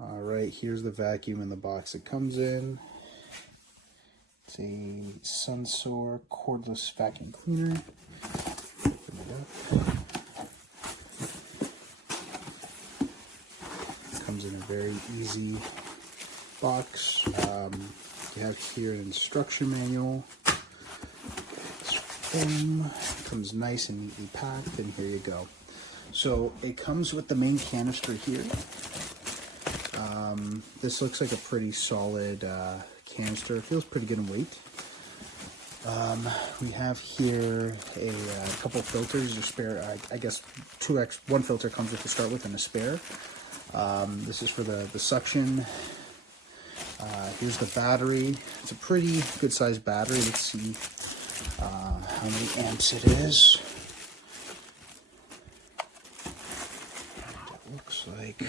Alright, here's the vacuum in the box it comes in. It's a SunSare Cordless vacuum cleaner. Open it up. Comes in a very easy box. You have here an instruction manual. It's foam. Comes nice and neatly packed, and here you go. So it comes with the main canister here. This looks like a pretty solid canister. It feels pretty good in weight. We have here a couple filters or spare. I guess one filter comes with to start with and a spare. This is for the suction. Here's the battery. It's a pretty good sized battery. Let's see how many amps it is. It looks like.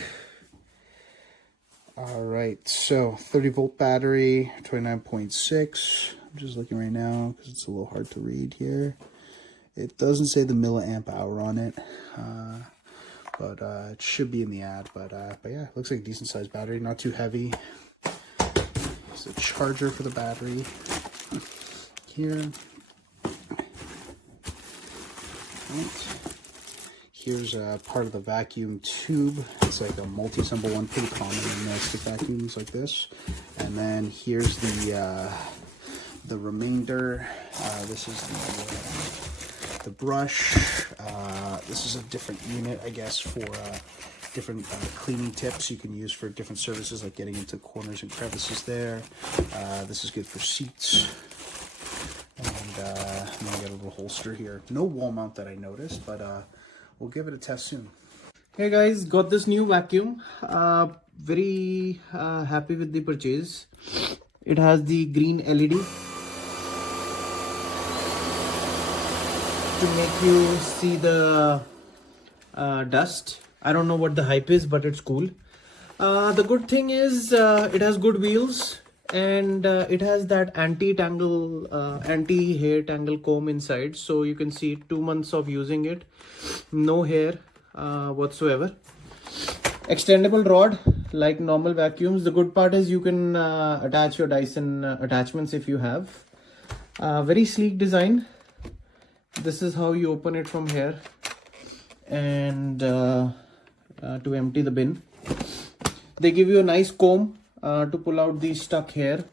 Alright, so 30 volt battery, 29.6. I'm just looking right now because it's a little hard to read here. It doesn't say the milliamp hour on it, but it should be in the ad. But yeah, it looks like a decent sized battery, not too heavy. There's a charger for the battery here. Right. Here's part of the vacuum tube. It's like a multi-symbol one, pretty common in stick vacuums like this. And then here's the remainder. This is the brush. This is a different unit, I guess, for different cleaning tips you can use for different services, like getting into corners and crevices there. This is good for seats. And then we got a little holster here. No wall mount that I noticed, but we'll give it a test soon. Hey guys, got this new vacuum. Very happy with the purchase. It has the green LED to make you see the dust. I don't know what the hype is, but it's cool. The good thing is it has good wheels, and it has that anti-tangle, anti-hair tangle comb inside. So you can see 2 months of using it. No hair whatsoever. Extendable rod like normal vacuums. The good part is you can attach your Dyson attachments if you have. Very sleek design. This is how you open it from here, and to empty the bin. They give you a nice comb to pull out the stuck hair.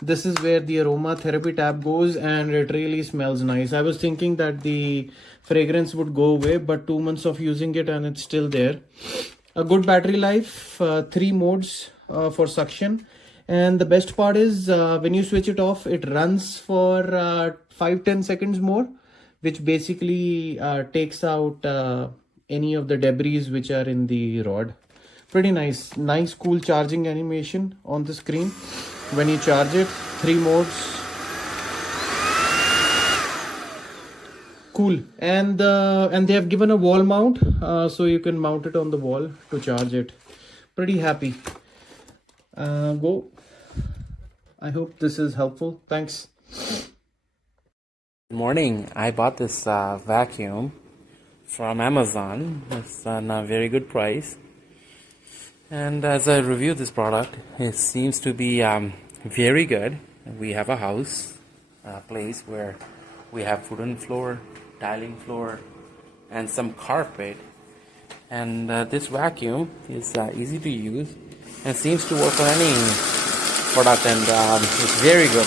This is where the aromatherapy tab goes, and it really smells nice. I was thinking that the fragrance would go away, but 2 months of using it and it's still there. A good battery life, 3 modes for suction. And the best part is when you switch it off, it runs for 5-10 seconds more, which basically takes out any of the debris which are in the rod. Pretty nice cool charging animation on the screen when you charge it. 3 modes. Cool. And they have given a wall mount, so you can mount it on the wall to charge it. Pretty happy. Go. I hope this is helpful. Thanks. Good morning. I bought this vacuum from Amazon. It's on a very good price. And as I review this product, it seems to be very good. We have a house place where we have wooden floor, tiling floor, and some carpet. And this vacuum is easy to use and seems to work on any product, and it's very good.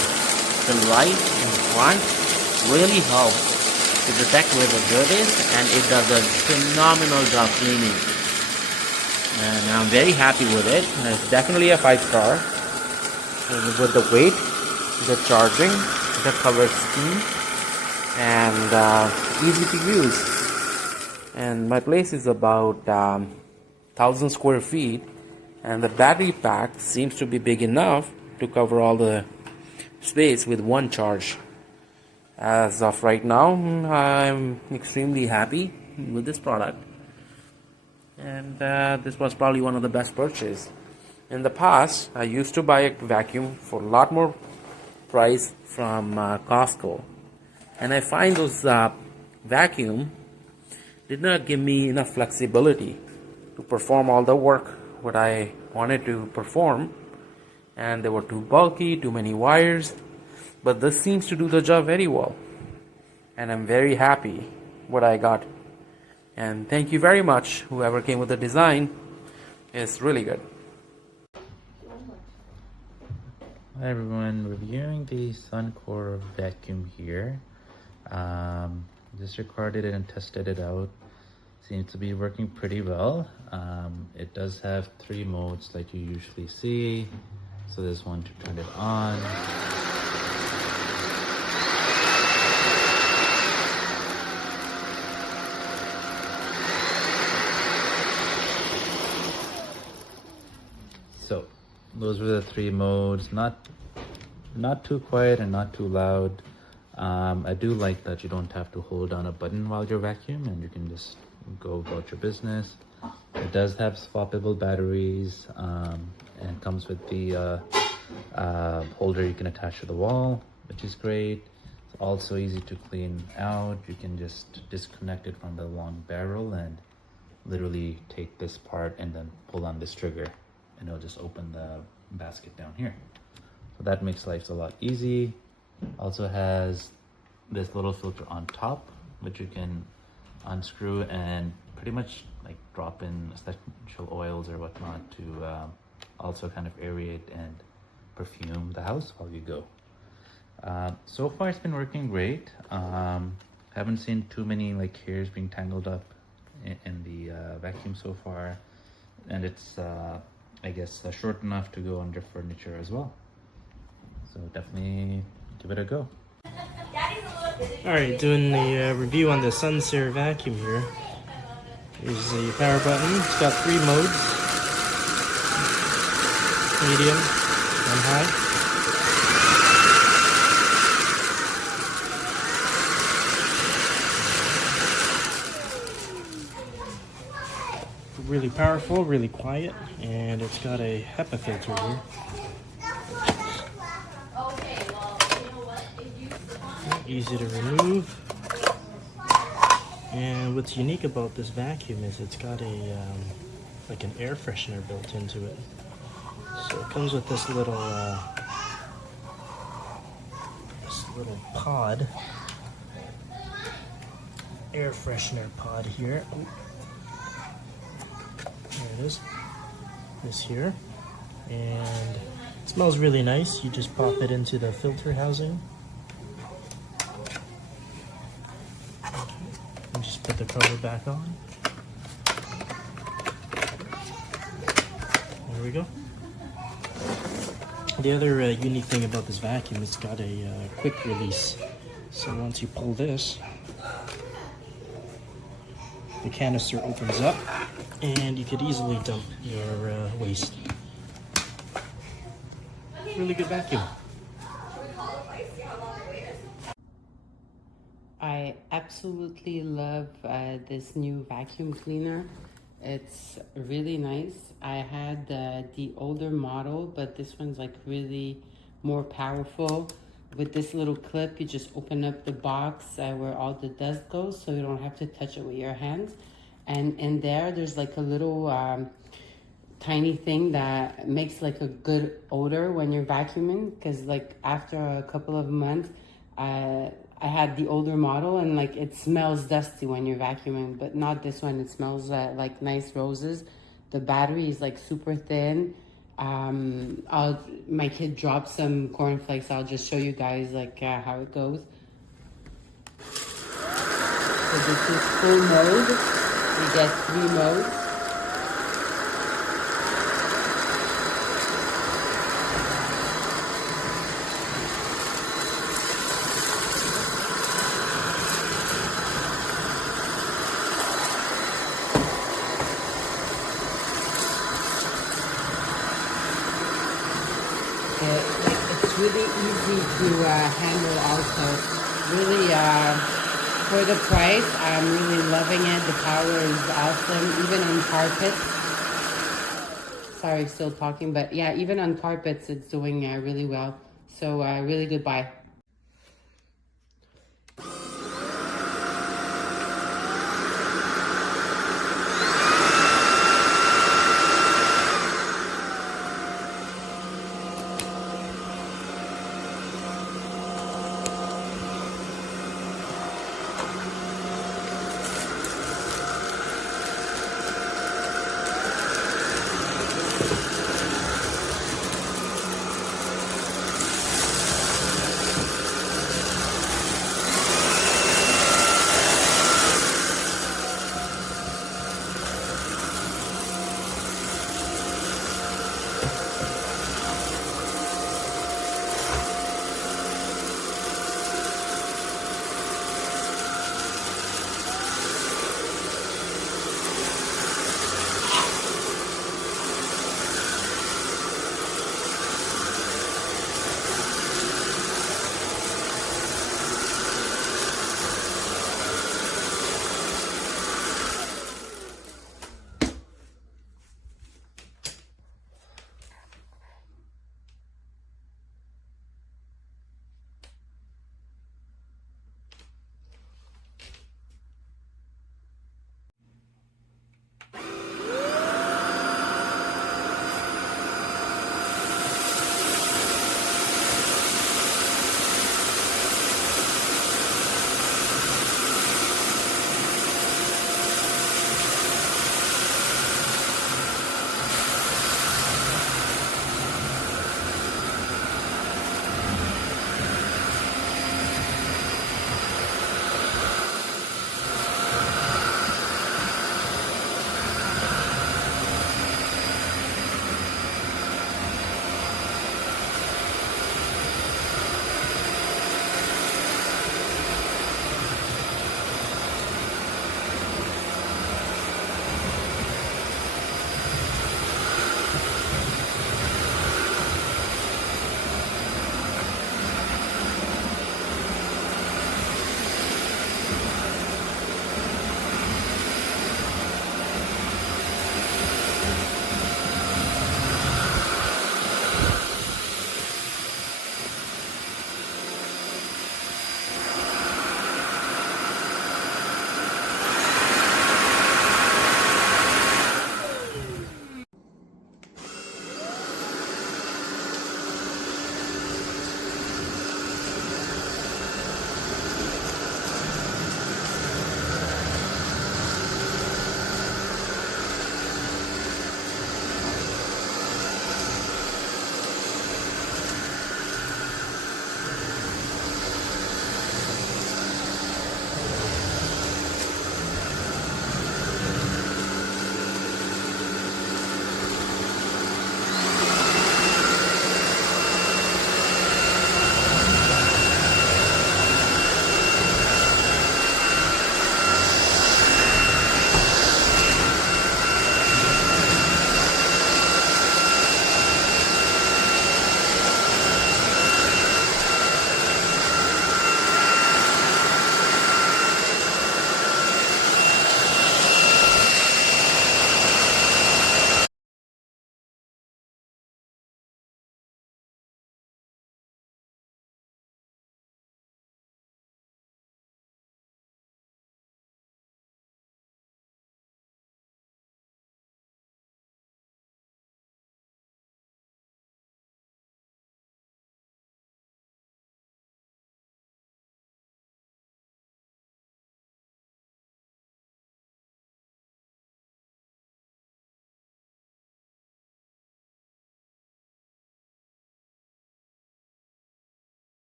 The light in front really helps to detect where the dirt is, and it does a phenomenal job cleaning. And I'm very happy with it. And it's definitely a 5-star. With the weight, the charging, the cover scheme, and easy to use. And my place is about 1,000 square feet, and the battery pack seems to be big enough to cover all the space with one charge. As of right now, I'm extremely happy with this product, and this was probably one of the best purchases. In the past, I used to buy a vacuum for a lot more price from Costco, and I find those vacuum did not give me enough flexibility to perform all the work what I wanted to perform, and they were too bulky, too many wires. But this seems to do the job very well, and I'm very happy what I got. And thank you very much, whoever came with the design. It's really good. Hi everyone, reviewing the SunCore vacuum here. Just recorded it and tested it out. Seems to be working pretty well. It does have 3 modes like you usually see. So there's one to turn it on. So those were the 3 modes. Not too quiet and not too loud. I do like that you don't have to hold down a button while you're vacuum, and you can just go about your business. It does have swappable batteries, and comes with the holder you can attach to the wall, which is great. It's also easy to clean out. You can just disconnect it from the long barrel and literally take this part and then pull on this trigger, and it'll just open the basket down here. So that makes life a lot easy. Also has this little filter on top, which you can unscrew and pretty much like drop in essential oils or whatnot to also kind of aerate and perfume the house while you go. So far it's been working great. Haven't seen too many like hairs being tangled up in the vacuum so far, and it's I guess short enough to go under furniture as well. So definitely give it a go. Alright, doing the review on the SunSare vacuum here. Here's the power button. It's got 3 modes. Medium and high. Really powerful, really quiet, and it's got a HEPA filter here. Easy to remove. And what's unique about this vacuum is it's got a like an air freshener built into it. So it comes with this little pod, air freshener pod here. There it is. This here, and it smells really nice. You just pop it into the filter housing. And just put the cover back on. There we go. The other unique thing about this vacuum, it's got a quick release. So once you pull this, the canister opens up and you could easily dump your waste. Really good vacuum. I absolutely love this new vacuum cleaner. It's really nice. I had the older model, but this one's like really more powerful. With this little clip, you just open up the box where all the dust goes, so you don't have to touch it with your hands. And in there's like a little tiny thing that makes like a good odor when you're vacuuming, because like after a couple of months, I had the older model, and like it smells dusty when you're vacuuming, but not this one. It smells like nice roses. The battery is like super thin. My kid dropped some cornflakes. I'll just show you guys like how it goes. So this is full mode. You get 3 modes. It's really easy to handle also. Really, for the price, I'm really loving it. The power is awesome, even on carpets. Sorry, still talking, but yeah, even on carpets, it's doing really well. So really good buy.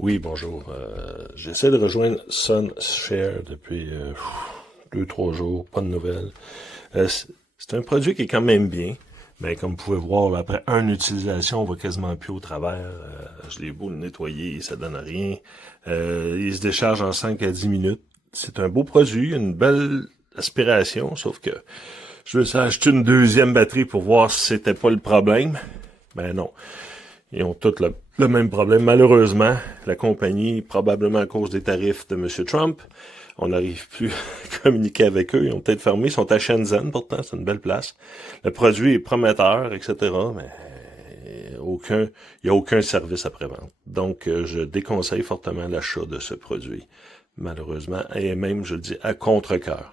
Oui, bonjour. J'essaie de rejoindre SunSare depuis 2-3 jours, pas de nouvelles. C'est un produit qui est quand même bien, mais comme vous pouvez voir, après une utilisation, on va quasiment plus au travers. Je l'ai beau le nettoyer, ça donne rien. Il se décharge en 5 à 10 minutes. C'est un beau produit, une belle aspiration, sauf que je veux acheter une deuxième batterie pour voir si c'était pas le problème. Ben non. Ils ont tous le même problème. Malheureusement, la compagnie, probablement à cause des tarifs de M. Trump, on n'arrive plus à communiquer avec eux. Ils ont peut-être fermé. Ils sont à Shenzhen, pourtant, c'est une belle place. Le produit est prometteur, etc., mais il n'y a aucun service après-vente. Donc, je déconseille fortement l'achat de ce produit, malheureusement, et même, je le dis, à contre-cœur.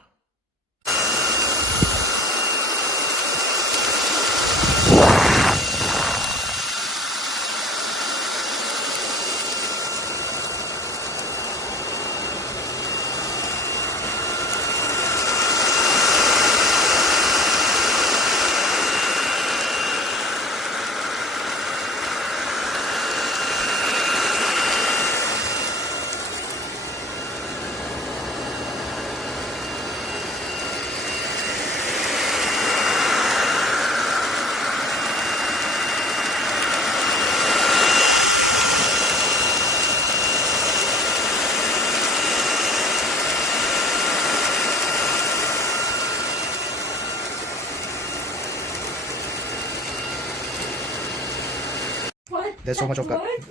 There's so much of garbage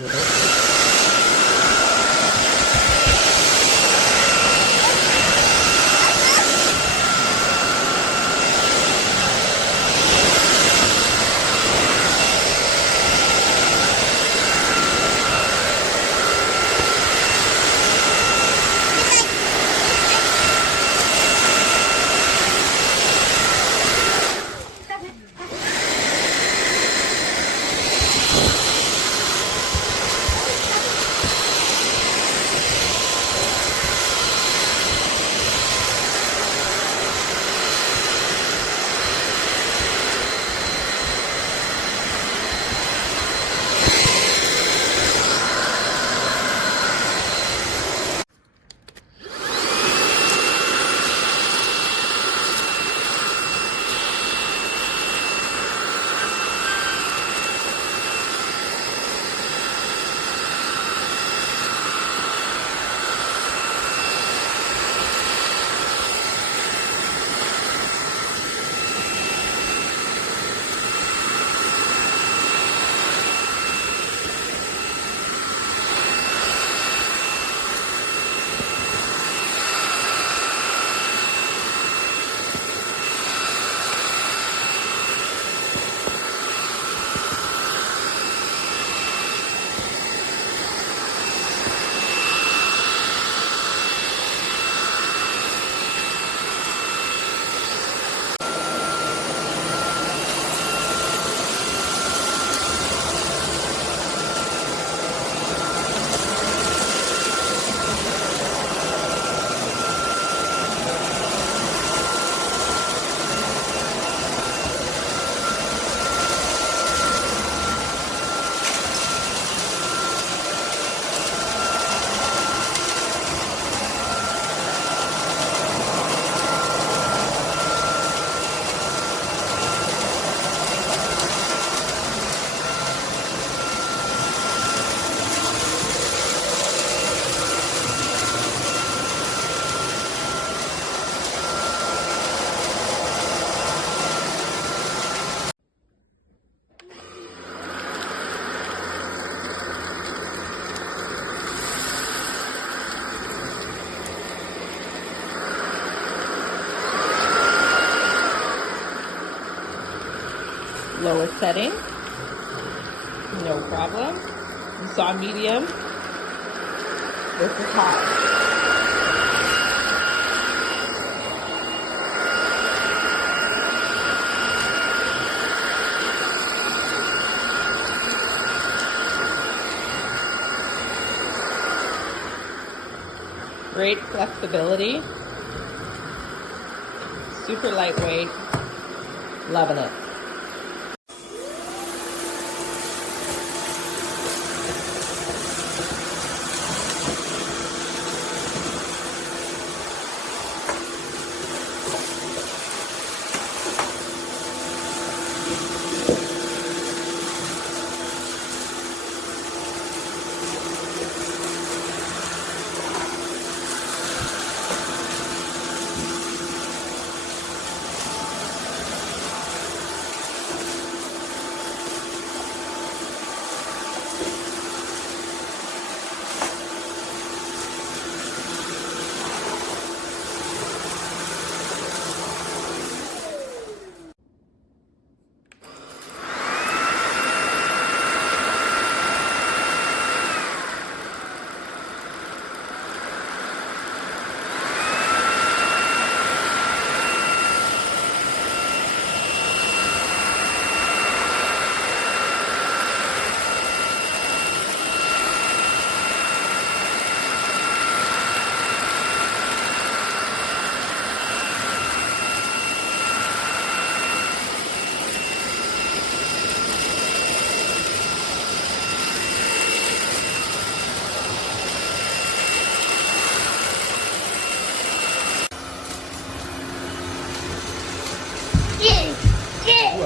out there. Lower setting, no problem. You saw medium, this is high. Great flexibility, super lightweight, loving it.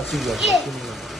vacuum glove. Vacuum glove.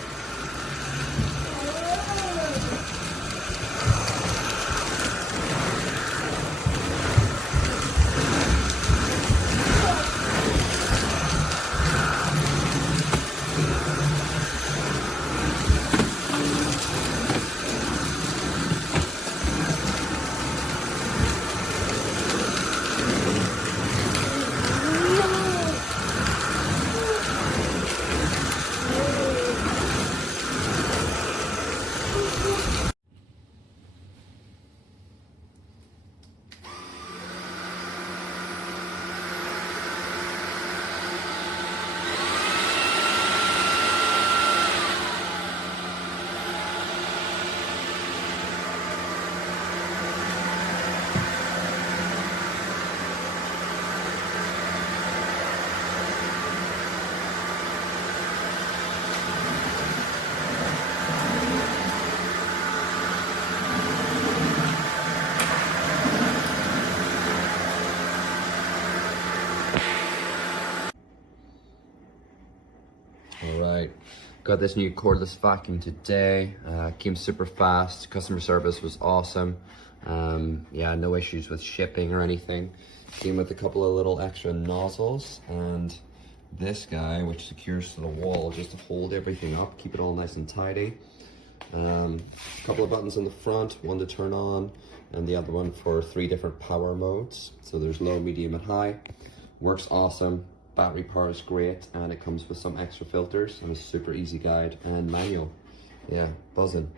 Alright, got this new cordless vacuum today. Came super fast, customer service was awesome. Yeah, no issues with shipping or anything. Came with a couple of little extra nozzles and this guy which secures to the wall just to hold everything up, keep it all nice and tidy. A couple of buttons on the front, one to turn on and the other one for 3 different power modes. So there's low, medium and high. Works awesome. Battery power is great and it comes with some extra filters and a super easy guide and manual. Yeah, buzzing.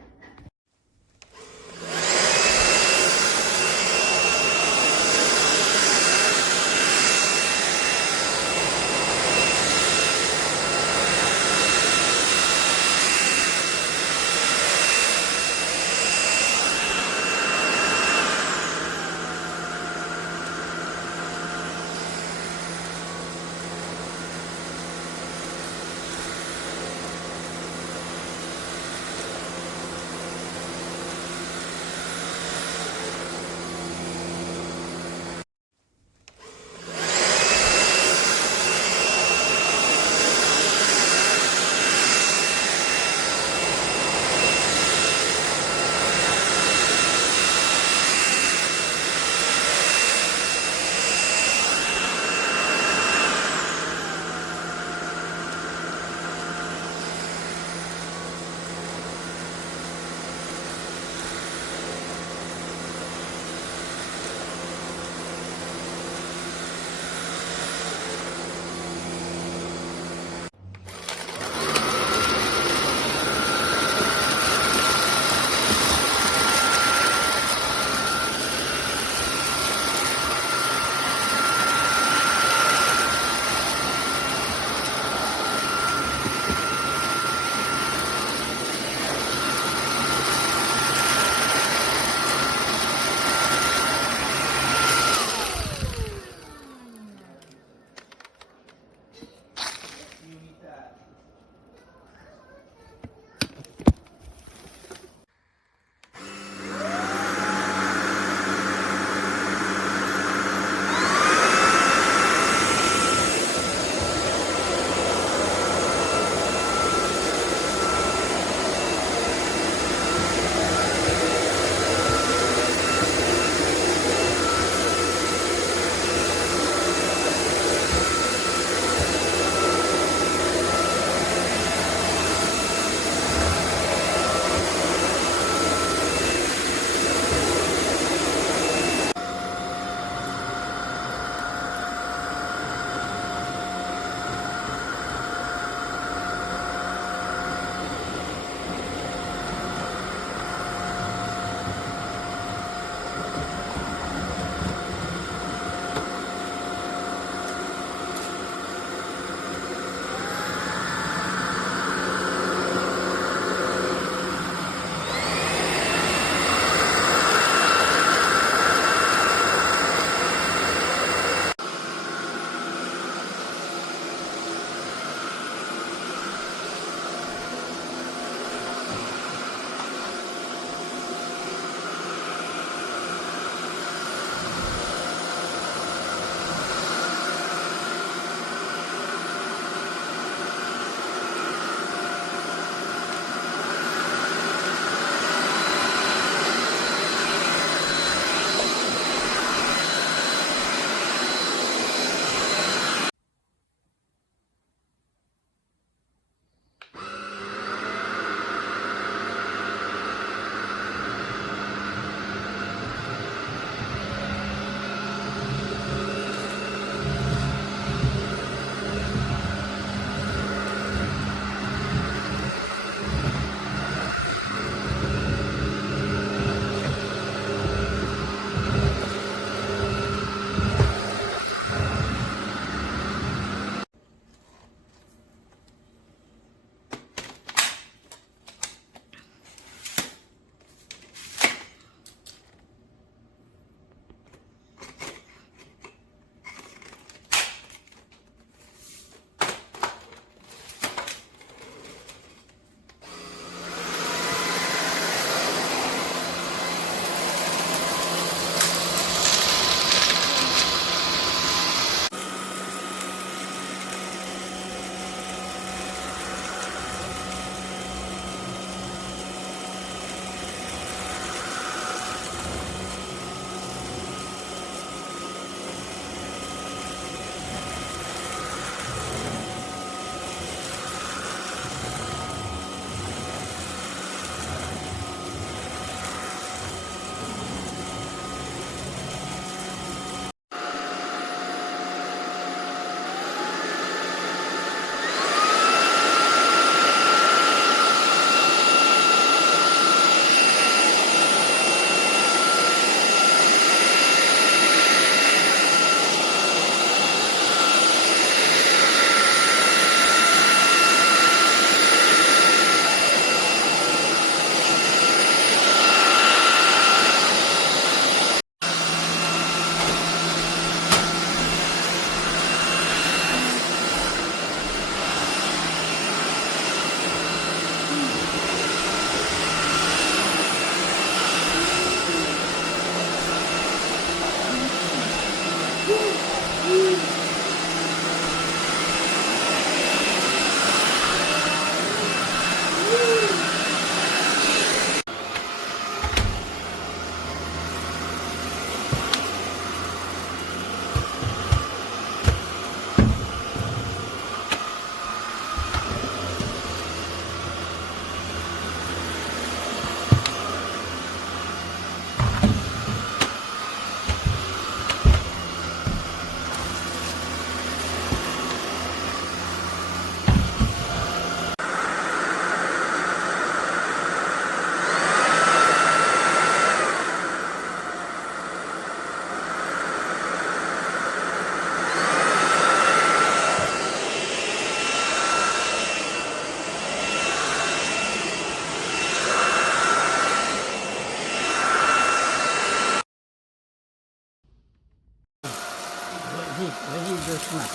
ready to snap.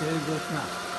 Ready to snap.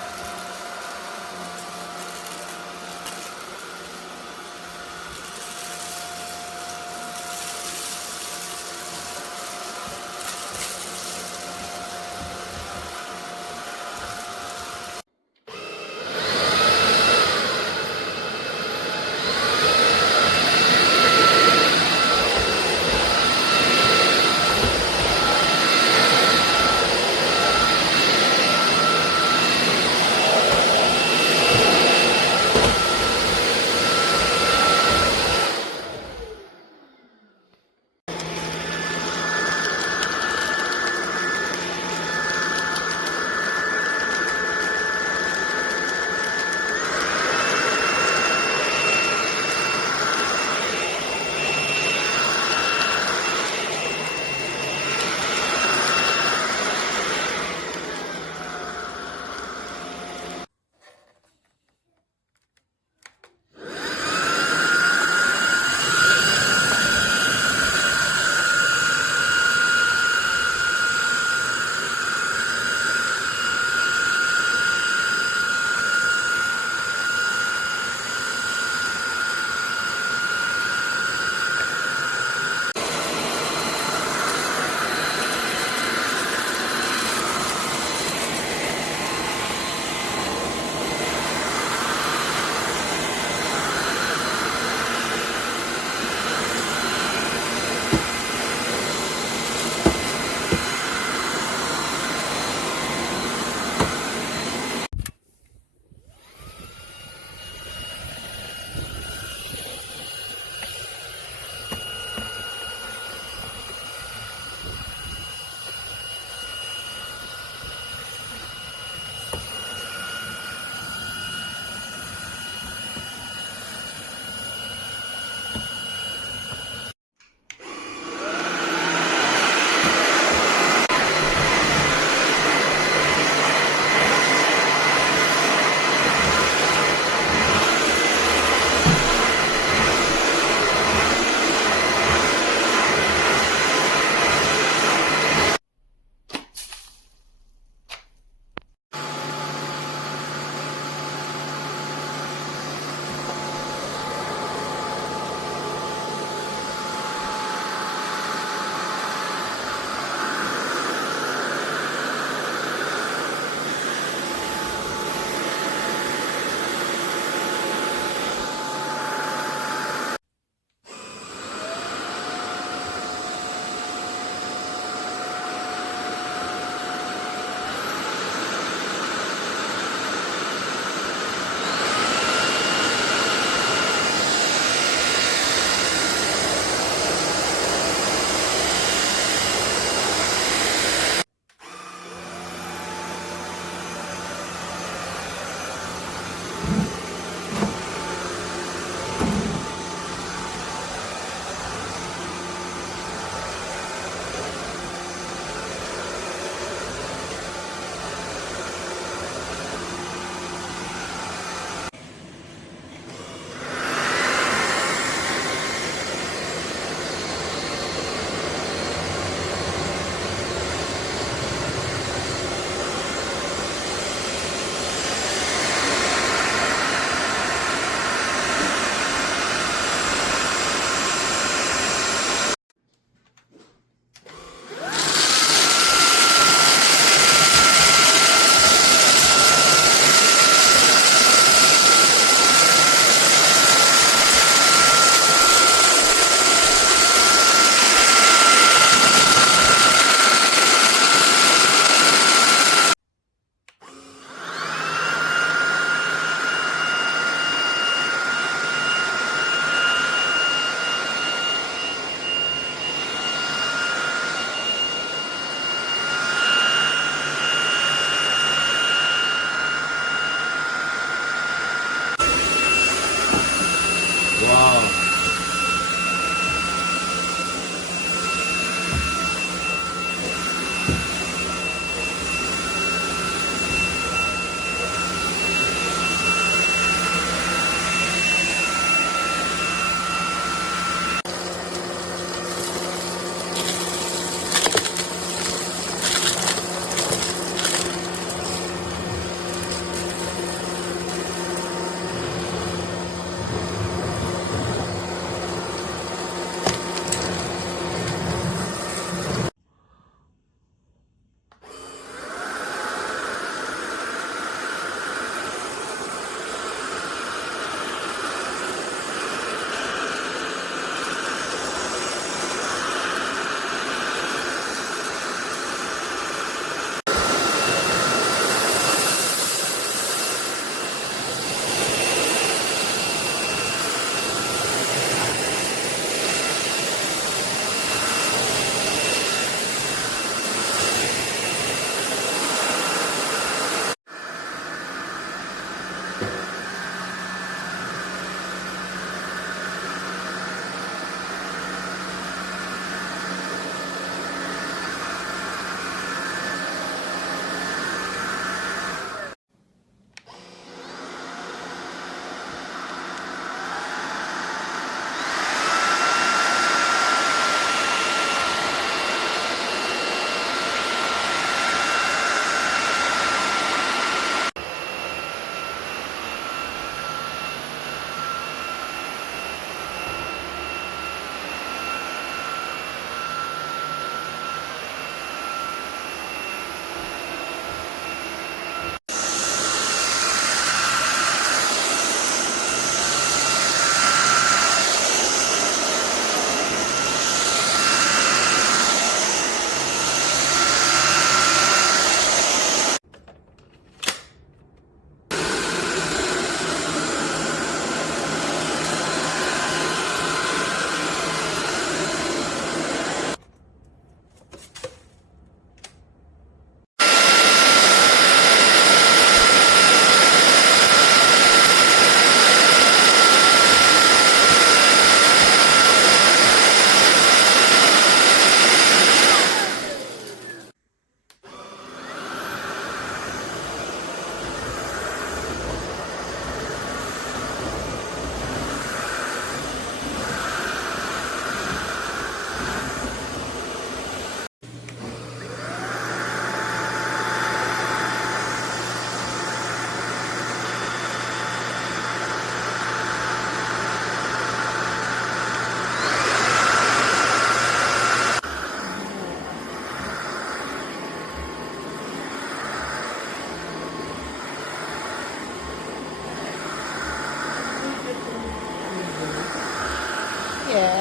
Yeah.